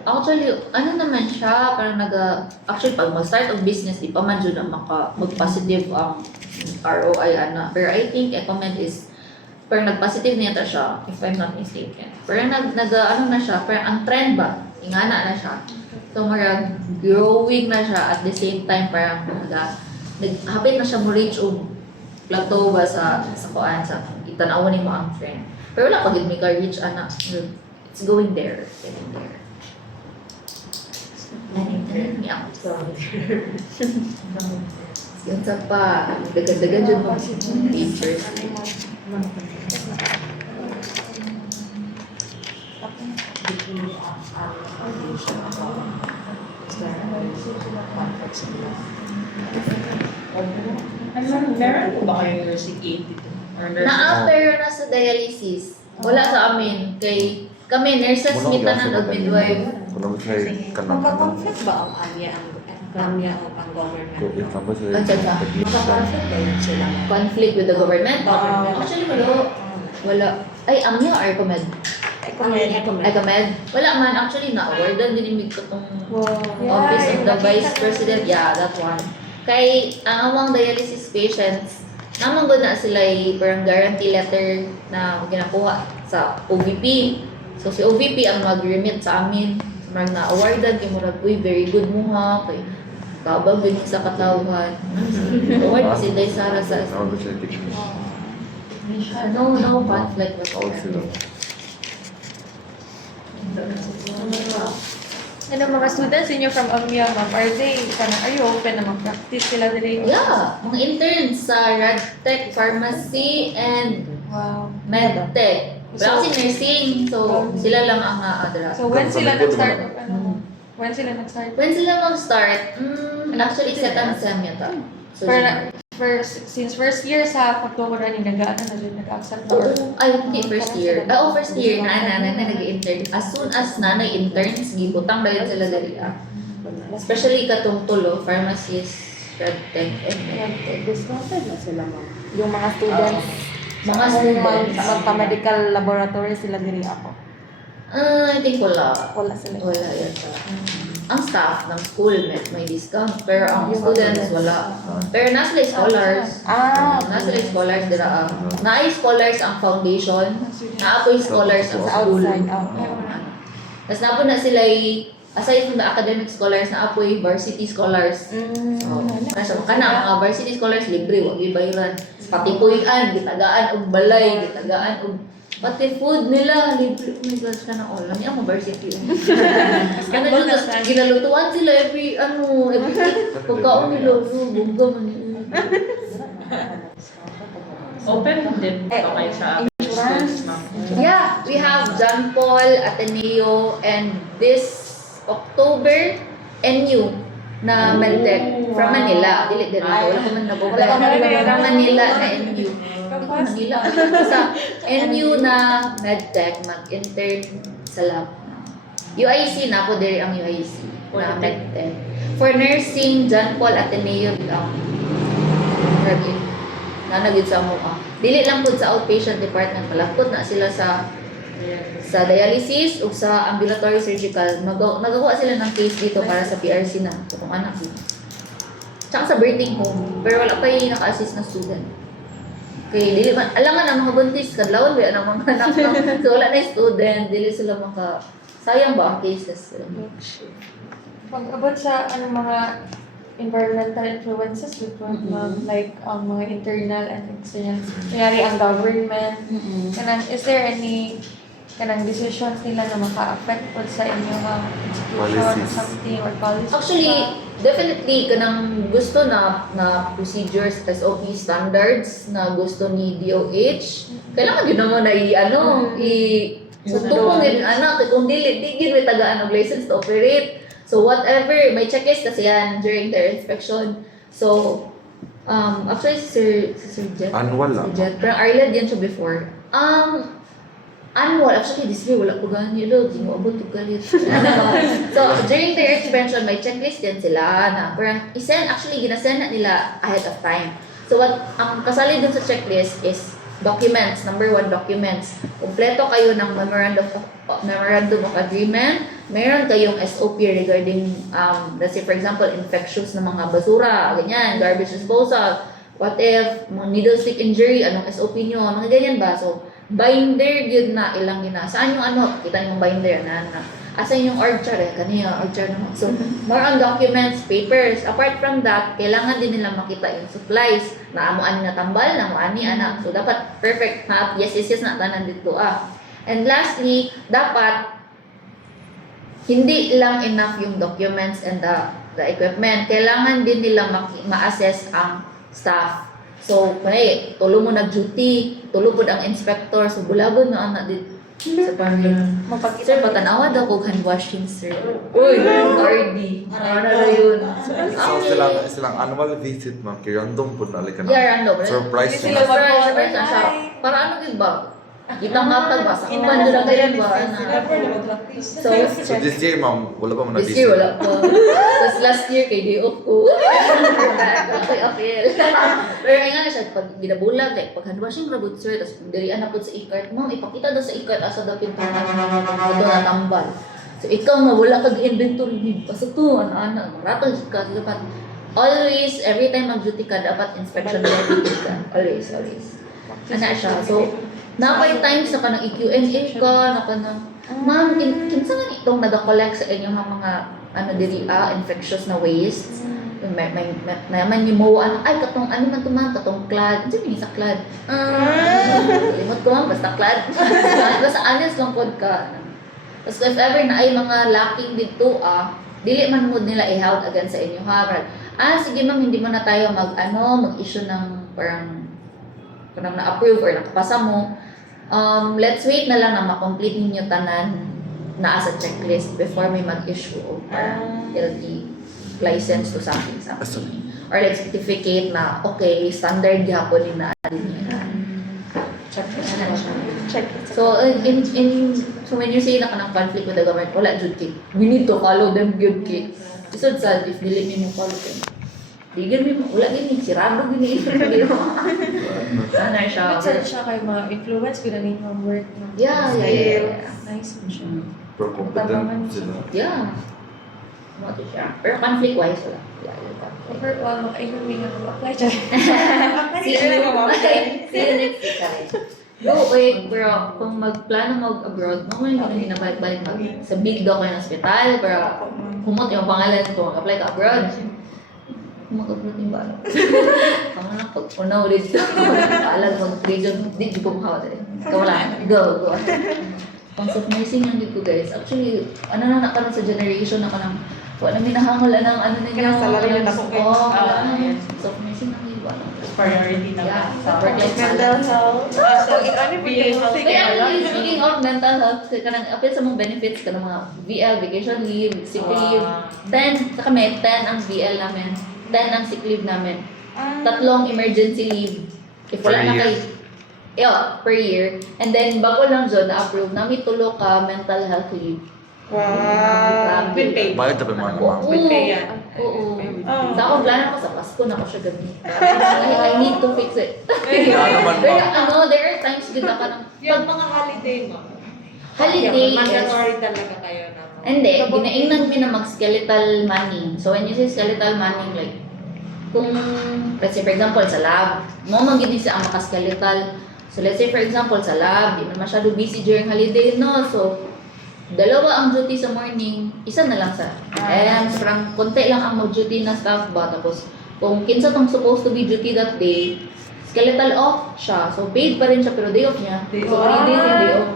Actually, ano naman siya, parang actually pag mag-start of business, di pa man dyan na mag-positive ang ROI, ana. Pero I think Ecomed is, parang nag-positive niya siya, if I'm not mistaken. Parang ano na siya, parang ang trend ba, ingana na siya. So, marag growing na siya at the same time, parang hapit na siya mo reach o plateau ba sa kuan, sa itanawan ni mo ang trend. Pero wala pag may ka-reach, ana. It's going there, getting there. Yeah. Yan sa pa, dagan-dagan dyan mo features. Meron po ba kayong nursing aid dito? Na-pero na sa dialysis. Wala sa amin. Kami nurses, mitanan o midwife. Magka-conflict ba ang AMIA o ang government? Magka-conflict ba yun sila? Conflict with the government? Actually, wala. Ay, amya or Ecomed? Ecomed? Wala man. Actually, na-awardan din yung itong Office of the Vice President. Yeah, that one. Kay ang among dialysis patients, namang na sila parang guarantee letter na ginakuha sa OVP. So si OVP ang mag-remit sa amin. Marag na-awardan, kay murag, uy, very good mo ha. Kay kabag din sa katawhan. Award kasi dahil Sara sa... No conflict with Ano mga students inyo from AMIA, ma'am, are you open na mag-practice sila dili? Yeah, mga interns sa RadTech, Pharmacy, and Wow. MedTech. Wala kasi nursing, so sila lang ang na-adra. So when sila nag-start? When sila nag-start? When sila mag-start, actually second sem yata. So, Since first year sa pagtukoran ni nag-accept na or? ay, hindi, first year. First year, na nag-intern. As soon as nanay interns, gibutang dahil sila dali. Especially katong tulo, pharmacist, RadTech, and MedTech. Discounted na sila, ma'am. Yung mga students, Mga students. magpa-medical laboratory sila diri ako. I think wala. Wala sila. Wala yata. Ang staff ng school may discount, pero ang students wala. Pero nasa like scholars. Nasa like scholars dira. Naay scholars ang foundation, naapoy scholars ang Sa school. outside, Tapos napo na sila aside from the academic scholars, naapoy varsity scholars. Kasi kana mga varsity scholars libre, wag ibayran. Patipuyan, gitagaan og balay, gitagaan og pati food nila, libre. Oh my gosh, ka na all. Lami ang varsity. Ano dyan, tapos ginalutuan sila every pagkaon nila. Bungga man yun. Open din ba kayo sa schools, ma'am? Yeah, we have John Paul, Ateneo, and this October, NU na MedTech from Manila. Dili din ako. Wala ko man nag-open. From Manila na NU. Manila. Sa NU na MedTech, mag-intern sa lab. UIC na po diri ang UIC na MedTech. For nursing, John Paul Ateneo lang. Nanagid sa mga. Dili lang po sa outpatient department. Palakot na sila sa dialysis o sa ambulatory surgical. Nagawa sila ng case dito para sa PRC na itong anak ko. Tsaka sa birthing home. Pero wala pa yung naka-assist na student. Okay, dili man alangan ang mga buntis kadlawon ba ang mga anak no? So wala na yung student, dili sila sayang ba ang cases. Pag-abot sa mga environmental influences with like mga internal and external. Kanyari ang government. Is there any decisions nila na maka-affect po sa inyong institution or something or policy? Actually, definitely kanang gusto na procedures, SOP standards na gusto ni DOH. Kailangan din naman na sutupong din anak kung dili may tagaan og license to operate. So whatever, may checklist kasi yan during their inspection. So actually Sir Jet. Annual lang. Jet, pero Arled yan siya before. Annual, actually this year wala ko ganyan yun, di mo abot og galit. So during their inspection, may checklist yan sila na parang ginasend na nila ahead of time. So what ang kasali dun sa checklist is documents. Number 1, documents. Kompleto kayo ng memorandum of agreement, meron kayong SOP regarding, let's say for example, infectious na mga basura, ganyan, garbage disposal, what if, needle stick injury, anong SOP nyo, mga ganyan ba? So, binder yun na ilang yun na. Saan yung ano? Kita yung binder na. Asan yung org chart eh? Kanina, org chart naman. So, more on documents, papers. Apart from that, kailangan din nila makita yung supplies na amuan na tambal, na amuan ni anak. So, dapat perfect na, yes, na tanan dito And lastly, dapat hindi lang enough yung documents and the equipment. Kailangan din nila ma-assess ang staff. So, kunwari, tulo mo nag-duty, tulo po ang inspector, so bulabod na anak dito. Sa pamilya. Sir, patanawa daw kung hand washing, sir. Uy, RD. Ano na yun? So silang annual visit ma'am, kay random po nalik ka na. Yeah, random. Surprise Sila nila. Surprise na siya. Para ano yun ba? Kitang kapag ba? Sa kuman doon lang kayo ba? So, So this year ma'am, wala pa mo this year wala po. Tapos last year kay day off ko. Okay, appeal. Pero nga na siya, pag ginabulag, like, pag handwashing rabot sir, tapos dalian na po sa e-card, ma'am, ipakita daw sa e-card asa daw pintuan ito na tambal. So ikaw mawala kag-inventory ni pasok ano, maratol ka, dapat always, every time mag-duty ka, dapat inspection ready ka. Always. Ano siya, so, napay times na ka ng EQ&A ka, na ka ng, ma'am, kinsa nga itong nag-collect sa inyong mga, infectious na waste. May naman yung mo, ay, katong, ano man ito man, katong clad. Diyan sa clad. Limot ko man, basta clad. Basta honest lang po ka. Tapos if ever na ay mga lacking dito, dili man mo nila i-held against sa inyo, ha? Sige ma'am, hindi mo na tayo mag-issue ng parang na-approve or nakapasa mo. Let's wait na lang na ma-complete ninyo tanan na as a checklist before may mag-issue o parang LD license to something. Or like certificate na okay, standard gyapon din na niya. Check. So so when you say na kanang conflict with the government, wala jud kay. We need to follow them good kay. Isod sa if dili mo follow them. Digil mo wala gini sirado gini. Sana siya. Good siya kay ma-influence ko na ninyo ang work. Yeah. Nice mo siya. Pero competent sila. Yeah. Mo to siya. Pero conflict wise wala. Overall, ay hindi nga apply siya. See you next week. Go, pero kung magplano mag-abroad, mo hindi na balik-balik sa big daw kayo ng hospital, pero humot yung pangalan kung mag-apply ka abroad. Mag-abroad yung ba? Kamo na, pag una ulit dito, paalag mag-region, di ko makawa dali. Wala, go. Concept nursing yung dito guys. Actually, na karon sa generation na kanang wala minahangol ng ano ninyo. Kaya salary na ako kayo. Concept nursing ang iba. Priority na Yeah, sa work-life Mental balance. health. So, ano Kaya actually, speaking of mental health, kanang appeal sa mga benefits, kanang mga VL, vacation leave, sick leave. 10, sa kami, 10 ang VL namin. 10 ang sick leave namin. 3 emergency leave. If wala Per na year. kay, per year. And then, bago lang dyan, na-approve, namin tulo ka mental health leave. Wow. With pay. Bakit tabi mga ma'am? With pay yan. Oo. Oh. Sa akong plano ko sa Pasko na ko siya gamitin. I need to fix it. Kaya naman Pero ma'am. there are times din ako ng Yung mga holiday mo. holiday is Mandatory talaga kayo na. hindi, ginaingnan mi na mag-skeletal manning. So when you say skeletal manning, like, kung, let's say for example, sa lab, mo magiging siya ang maka-skeletal. So let's say for example, sa lab, di man masyado busy during holiday, no? So, dalawa ang duty sa morning, isa na lang sa so parang konti lang ang mag-duty na staff ba. Tapos, kung kinsa tong supposed to be duty that day, skeletal off siya. So, paid pa rin siya, pero day off niya. So, 3 days yung day off.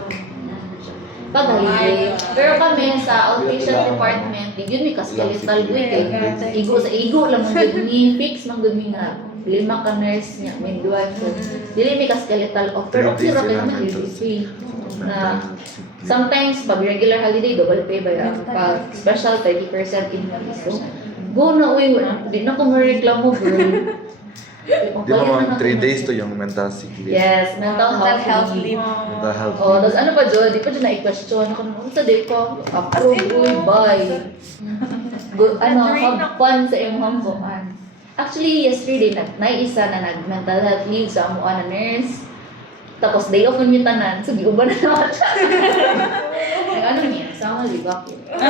Pag holiday. Pero kami sa outpatient department, di yun may ka-skeletal week eh. Igo sa igo lang mong good ni, fix mong good ni nga. 5 ka nurse niya, midwife. So, dili may ka-skeletal off. Pero okay ra kayo naman, free. Na sometimes pag regular holiday double pay ba yan, pag special 30% increase. So go na uy, di na ko mareklamo girl. Di ba ma'am, 3 days to yung mental sick leave? Yes, mental health leave. Mental health Oh, leave. tapos ano pa dyan, di pa dyan na-i-question ako nung sa day ko, approve, uy, bye. Have fun sa iyong hambukan. Actually, yesterday, na-isa na nag-mental health leave sa amuan na nurse. Tapos day off yung tanan, so giuban na naman siya. Ano niya, sa family vacuum.